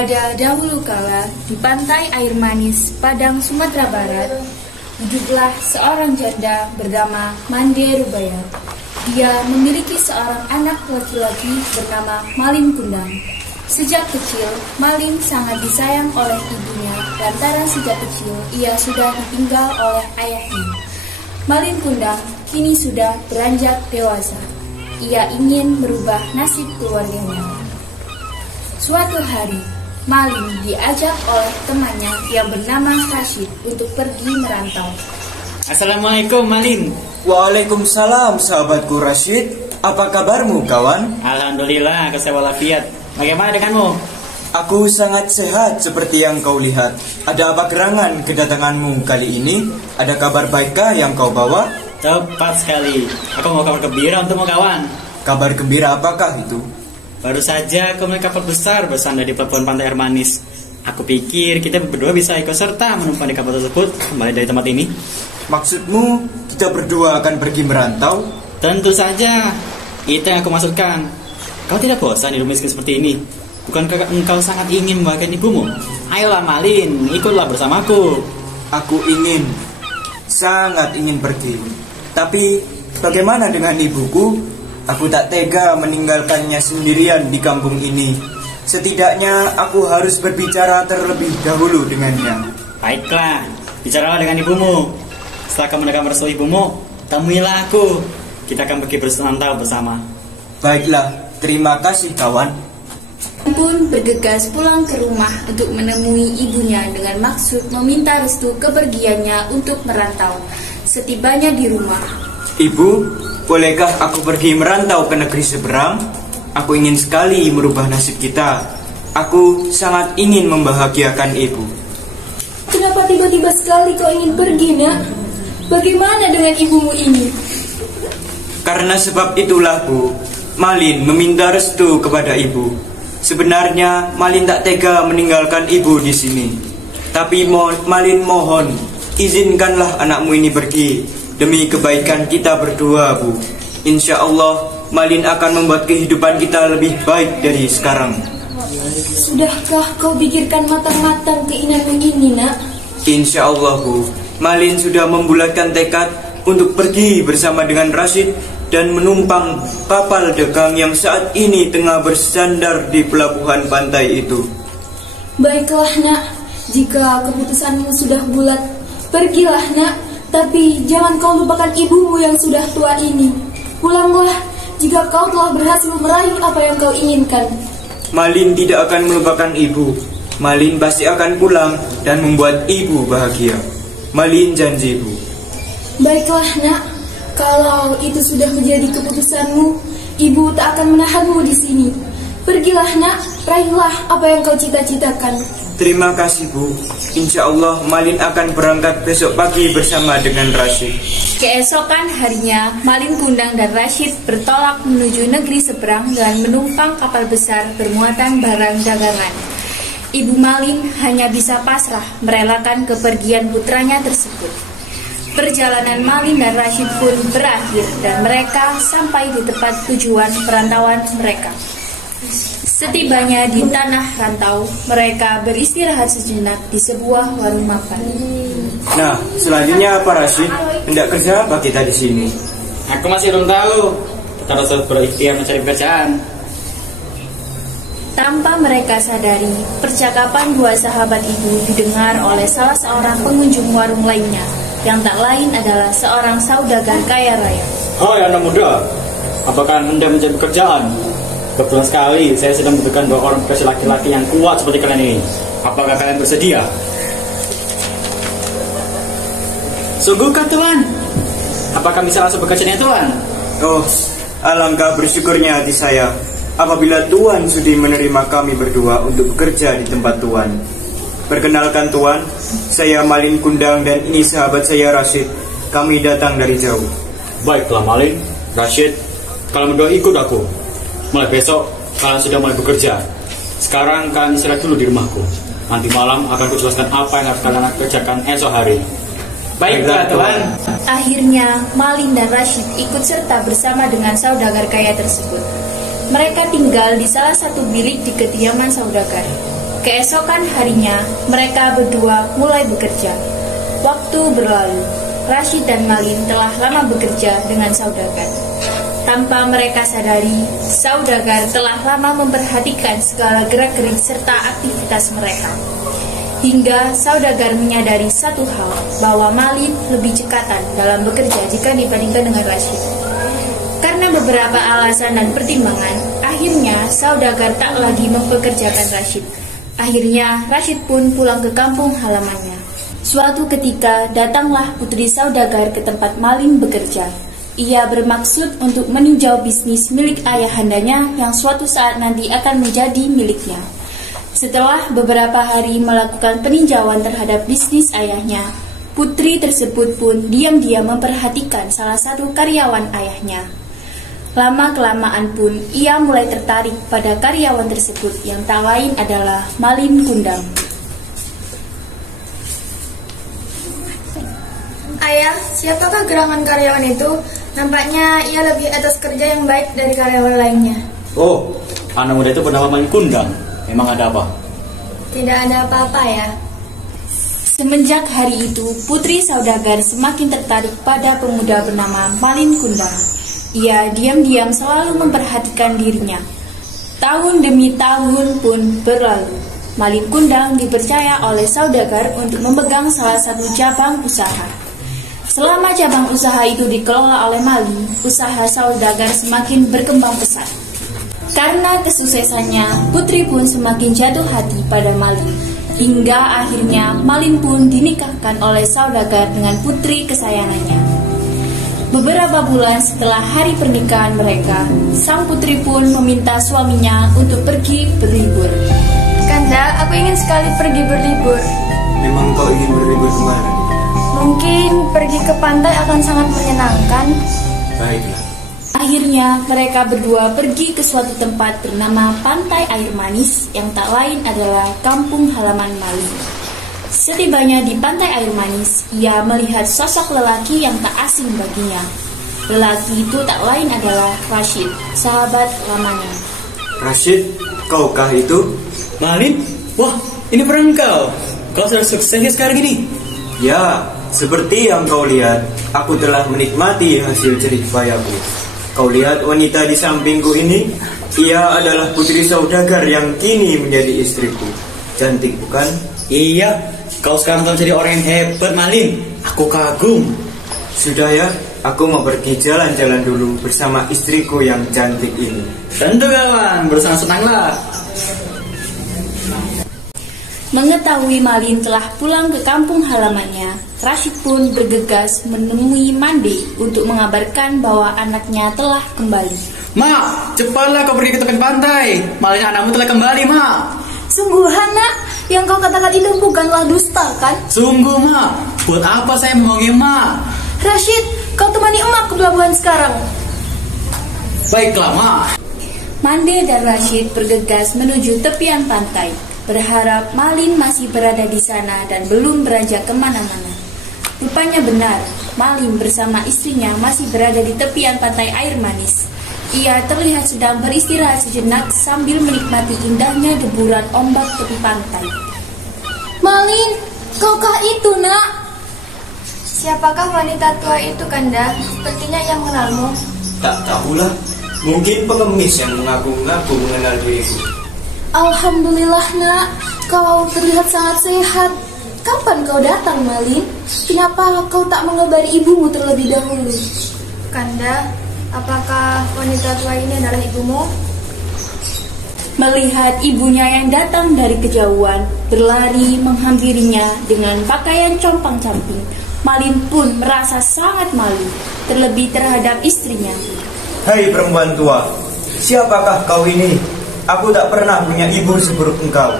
Pada dahulu kala, di pantai air manis Padang, Sumatera Barat, hiduplah seorang janda bernama Mande Rubaya. Dia memiliki seorang anak laki-laki bernama Malin Kundang. Sejak kecil, Malin sangat disayang oleh ibunya lantaran sejak kecil ia sudah ditinggal oleh ayahnya. Malin Kundang kini sudah beranjak dewasa. Ia ingin merubah nasib keluarganya. Suatu hari, Malin diajak oleh temannya yang bernama Rashid untuk pergi merantau. Assalamualaikum Malin. Waalaikumsalam sahabatku Rashid. Apa kabarmu kawan? Alhamdulillah, kesehatan walafiat. Bagaimana denganmu? Aku sangat sehat seperti yang kau lihat. Ada apa gerangan kedatanganmu kali ini? Ada kabar baikkah yang kau bawa? Tepat sekali. Aku mau kabar gembira untukmu kawan. Kabar gembira apakah itu? Baru saja aku melihat kapal besar bersandar di pelabuhan pantai air manis. Aku pikir kita berdua bisa ikut serta menumpang di kapal tersebut kembali dari tempat ini. Maksudmu kita berdua akan pergi merantau? Tentu saja. Itu yang aku maksudkan. Kau tidak bosan hidup miskin seperti ini? Bukankah engkau sangat ingin membahagiakan ibumu? Ayolah Malin, ikutlah bersamaku. Aku sangat ingin pergi. Tapi bagaimana dengan ibuku? Aku tak tega meninggalkannya sendirian di kampung ini. Setidaknya aku harus berbicara terlebih dahulu dengannya. Baiklah, bicaralah dengan ibumu. Setelah kamu mendengar restu ibumu, temuilah aku. Kita akan pergi berserantau bersama. Baiklah, terima kasih kawan. Pun bergegas pulang ke rumah untuk menemui ibunya dengan maksud meminta restu kepergiannya untuk merantau. Setibanya di rumah, Ibu, bolehkah aku pergi merantau ke negeri seberang? Aku ingin sekali merubah nasib kita. Aku sangat ingin membahagiakan ibu. kenapa tiba-tiba sekali kau ingin pergi, nak? Bagaimana dengan ibumu ini? Karena sebab itulah, Bu, Malin meminta restu kepada ibu. Sebenarnya Malin tak tega meninggalkan ibu di sini. Tapi Malin mohon, izinkanlah anakmu ini pergi demi kebaikan kita berdua, Bu. Insya Allah Malin akan membuat kehidupan kita lebih baik dari sekarang. Sudahkah kau pikirkan matang-matang keinginanmu ini, nak? Insya Allah, Bu, Malin sudah membulatkan tekad untuk pergi bersama dengan Rashid dan menumpang kapal dagang yang saat ini tengah bersandar di pelabuhan pantai itu. Baiklah, nak. Jika keputusanmu sudah bulat, pergilah, nak. Tapi jangan kau lupakan ibumu yang sudah tua ini. Pulanglah jika kau telah berhasil meraih apa yang kau inginkan. Malin tidak akan melupakan ibu. Malin pasti akan pulang dan membuat ibu bahagia. Malin janji, Bu. Baiklah, nak. Kalau itu sudah menjadi keputusanmu, ibu tak akan menahanmu di sini. Pergilah, nak. Raihlah apa yang kau cita-citakan. Terima kasih, Bu. Insya Allah Malin akan berangkat besok pagi bersama dengan Rashid. Keesokan harinya, Malin Kundang dan Rashid bertolak menuju negeri seberang dengan menumpang kapal besar bermuatan barang dagangan. Ibu Malin hanya bisa pasrah merelakan kepergian putranya tersebut. Perjalanan Malin dan Rashid pun berakhir dan mereka sampai di tempat tujuan perantauan mereka. Setibanya di tanah rantau, mereka beristirahat sejenak di sebuah warung makan. Nah, selanjutnya apa, Rashid? Hendak kerja apa kita di sini? Aku masih belum tahu. Kita harus berikhtiar mencari pekerjaan. Tanpa mereka sadari, percakapan dua sahabat itu didengar oleh salah seorang pengunjung warung lainnya, yang tak lain adalah seorang saudagar kaya raya. Hai anak muda, apakah Anda mencari pekerjaan? Kebetulan sekali, saya sedang membutuhkan 2 orang pekerja laki-laki yang kuat seperti kalian ini. Apakah kalian bersedia? Sungguhkah Tuan? Apakah bisa langsung bekerjanya Tuan? Oh, alangkah bersyukurnya hati saya apabila Tuan sudi menerima kami berdua untuk bekerja di tempat Tuan. Perkenalkan Tuan, saya Malin Kundang dan ini sahabat saya Rashid. Kami datang dari jauh. Baiklah Malin, Rashid, kalian berdua ikut aku. Mulai besok kalian sudah mulai bekerja. Sekarang kalian istirahat dulu di rumahku. Nanti malam akan kujelaskan apa yang harus kalian kerjakan esok hari. Baiklah Tuan. Akhirnya, Malin dan Rashid ikut serta bersama dengan saudagar kaya tersebut. Mereka tinggal di salah satu bilik di kediaman saudagar. Keesokan harinya, mereka berdua mulai bekerja. Waktu berlalu, Rashid dan Malin telah lama bekerja dengan saudagar. Tanpa mereka sadari, saudagar telah lama memperhatikan segala gerak-gerik serta aktivitas mereka. Hingga saudagar menyadari satu hal, bahwa Malin lebih cekatan dalam bekerja jika dibandingkan dengan Rashid. Karena beberapa alasan dan pertimbangan, akhirnya saudagar tak lagi mempekerjakan Rashid. Akhirnya Rashid pun pulang ke kampung halamannya. Suatu ketika datanglah putri saudagar ke tempat Malin bekerja. Ia bermaksud untuk meninjau bisnis milik ayahandanya yang suatu saat nanti akan menjadi miliknya. Setelah beberapa hari melakukan peninjauan terhadap bisnis ayahnya, putri tersebut pun diam-diam memperhatikan salah satu karyawan ayahnya. Lama-kelamaan pun ia mulai tertarik pada karyawan tersebut yang tak lain adalah Malin Kundang. Ayah, siapakah gerangan karyawan itu? Nampaknya ia lebih atas kerja yang baik dari karyawan lainnya. Oh, anak muda itu bernama Malin Kundang. Memang ada apa? Tidak ada apa-apa ya. Semenjak hari itu, putri saudagar semakin tertarik pada pemuda bernama Malin Kundang. Ia diam-diam selalu memperhatikan dirinya. Tahun demi tahun pun berlalu. Malin Kundang dipercaya oleh saudagar untuk memegang salah satu cabang usaha. Selama cabang usaha itu dikelola oleh Malin, usaha saudagar semakin berkembang pesat. Karena kesuksesannya, putri pun semakin jatuh hati pada Malin. Hingga akhirnya Malin pun dinikahkan oleh saudagar dengan putri kesayangannya. Beberapa bulan setelah hari pernikahan mereka, sang putri pun meminta suaminya untuk pergi berlibur. Kanda, aku ingin sekali pergi berlibur. Memang kau ingin berlibur kemana? Mungkin pergi ke pantai akan sangat menyenangkan. Baiklah. Akhirnya mereka berdua pergi ke suatu tempat bernama Pantai Air Manis yang tak lain adalah kampung halaman Malin. Setibanya di Pantai Air Manis, ia melihat sosok lelaki yang tak asing baginya. Lelaki itu tak lain adalah Rashid, sahabat lamanya. Rashid, kaukah itu? Malin? Wah, ini peran kau. Kau sudah suksesnya sekarang ini. Ya, seperti yang kau lihat, aku telah menikmati hasil jerih payahku. Kau lihat wanita di sampingku ini? Ia adalah putri saudagar yang kini menjadi istriku. Cantik bukan? Iya, kau sekarang telah jadi orang yang hebat, Malin. Aku kagum. Sudah ya, aku mau pergi jalan-jalan dulu bersama istriku yang cantik ini. Tentu kawan, bersenang-senanglah. Mengetahui Malin telah pulang ke kampung halamannya, Rashid pun bergegas menemui Mande untuk mengabarkan bahwa anaknya telah kembali. Ma, cepatlah kau pergi ke tepi pantai. Malin anakmu telah kembali, Ma. Sungguh, Hana, yang kau katakan itu bukanlah dusta, kan? Sungguh, Ma. Buat apa saya membohongi, Ma? Rashid, kau temani emak ke pelabuhan sekarang. Baiklah, Ma. Mande dan Rashid bergegas menuju tepian pantai, berharap Malin masih berada di sana dan belum beranjak kemana-mana. Rupanya benar, Malin bersama istrinya masih berada di tepian pantai Air Manis. Ia terlihat sedang beristirahat sejenak sambil menikmati indahnya deburan ombak tepi pantai. Malin, kaukah itu, nak? Siapakah wanita tua itu, Kanda? Sepertinya ia mengenalmu. Tak tahulah, mungkin pengemis yang mengaku-ngaku mengenal diriku. Alhamdulillah, nak, kau terlihat sangat sehat. Kapan kau datang, Malin? Kenapa kau tak mengabari ibumu terlebih dahulu? Kanda, apakah wanita tua ini adalah ibumu? Melihat ibunya yang datang dari kejauhan, berlari menghampirinya dengan pakaian compang-camping, Malin pun merasa sangat malu, terlebih terhadap istrinya. Hai perempuan tua, siapakah kau ini? Aku tak pernah punya ibu seburuk engkau.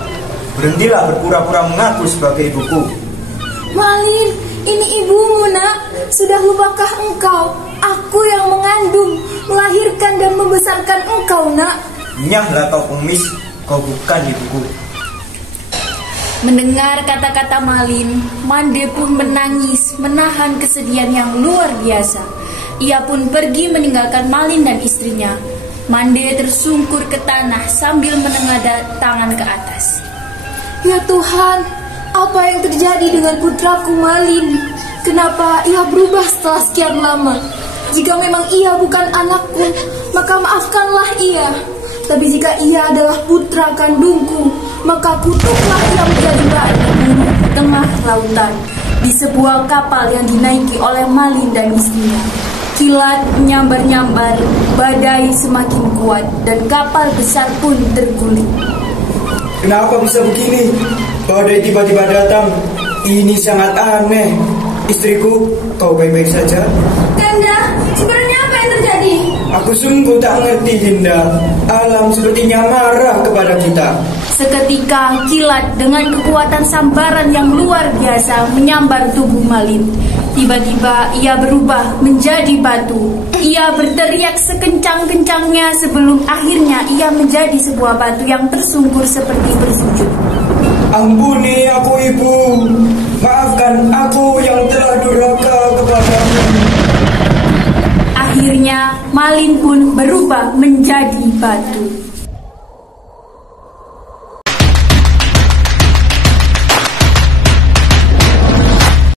Berhentilah berpura-pura mengaku sebagai ibuku. Malin, ini ibumu, nak. Sudah lupakah engkau? Aku yang mengandung, melahirkan dan membesarkan engkau, nak. Nyahlah kau pengemis, kau bukan ibuku. Mendengar kata-kata Malin, Mande pun menangis, menahan kesedihan yang luar biasa. Ia pun pergi meninggalkan Malin dan istrinya. Mande tersungkur ke tanah sambil menengadah tangan ke atas. Ya Tuhan, apa yang terjadi dengan putraku Malin? Kenapa ia berubah setelah sekian lama? Jika memang ia bukan anakku, maka maafkanlah ia. Tapi jika ia adalah putra kandungku, maka kutuklah ia menjadi batu di tengah lautan, di sebuah kapal yang dinaiki oleh Malin dan istrinya. Kilat menyambar-nyambar, badai semakin kuat, dan kapal besar pun terguling. Kenapa bisa begini? Badai tiba-tiba datang. Ini sangat aneh. Istriku, kau baik-baik saja? Kanda, sebenarnya apa yang terjadi? Aku sungguh tak ngerti, Dinda. Alam sepertinya marah kepada kita. Seketika kilat dengan kekuatan sambaran yang luar biasa menyambar tubuh Malin. Tiba-tiba ia berubah menjadi batu. Ia berteriak sekencang-kencangnya sebelum akhirnya ia menjadi sebuah batu yang tersungkur seperti bersujud. Ampuni aku, Ibu. Maafkan aku yang telah durhaka kepadamu. Akhirnya Malin pun berubah menjadi batu.